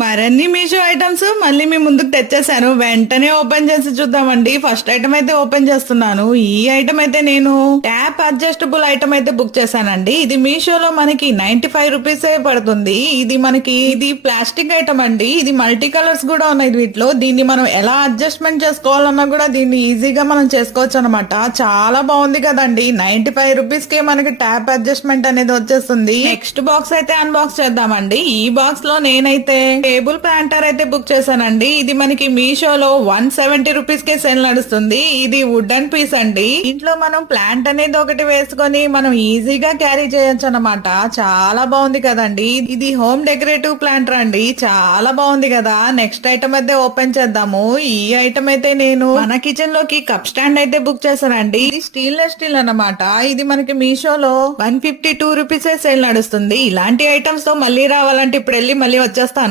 మరిన్ని మీషో ఐటమ్స్ మళ్ళీ మీ ముందుకు తెచ్చేసాను. వెంటనే ఓపెన్ చేసి చూద్దామండి. ఫస్ట్ ఐటమ్ అయితే ఓపెన్ చేస్తున్నాను. ఈ ఐటమ్ అయితే నేను ట్యాప్ అడ్జస్టబుల్ ఐటమ్ అయితే బుక్ చేశానండి. ఇది మీషోలో మనకి 95 రూపీస్ పడుతుంది. ఇది ప్లాస్టిక్ ఐటమ్ అండి. ఇది మల్టీ కలర్స్ కూడా ఉన్నాయి వీటిలో. దీన్ని మనం ఎలా అడ్జస్ట్మెంట్ చేసుకోవాలన్నా కూడా దీన్ని ఈజీగా మనం చేసుకోవచ్చు అనమాట. చాలా బాగుంది కదండి. 95 రూపీస్ కే మనకి ట్యాప్ అడ్జస్ట్మెంట్ అనేది వచ్చేస్తుంది. నెక్స్ట్ బాక్స్ అయితే అన్బాక్స్ చేద్దామండి. ఈ బాక్స్ లో నేనైతే టేబుల్ ప్లాంటర్ అయితే బుక్ చేశానండి. ఇది మనకి మీషోలో 170 రూపీస్ కే సేల్ నడుస్తుంది. ఇది వుడెన్ పీస్ అండి. ఇంట్లో మనం ప్లాంట్ అనేది ఒకటి వేసుకొని మనం ఈజీగా క్యారీ చేయొచ్చు అనమాట. చాలా బాగుంది కదండి. ఇది హోమ్ డెకరేటివ్ ప్లాంటర్ అండి. చాలా బాగుంది కదా. నెక్స్ట్ ఐటమ్ అయితే ఓపెన్ చేద్దాము. ఈ ఐటమ్ అయితే నేను మన కిచెన్ లోకి కప్ స్టాండ్ అయితే బుక్ చేశానండి. ఇది స్టీల్ అన్నమాట. ఇది మనకి మీషోలో 152 రూపీస్ సేల్ నడుస్తుంది. ఇలాంటి ఐటమ్స్ తో మళ్ళీ రావాలంటే ఇప్పుడు వెళ్ళి మళ్ళీ వచ్చేస్తాను.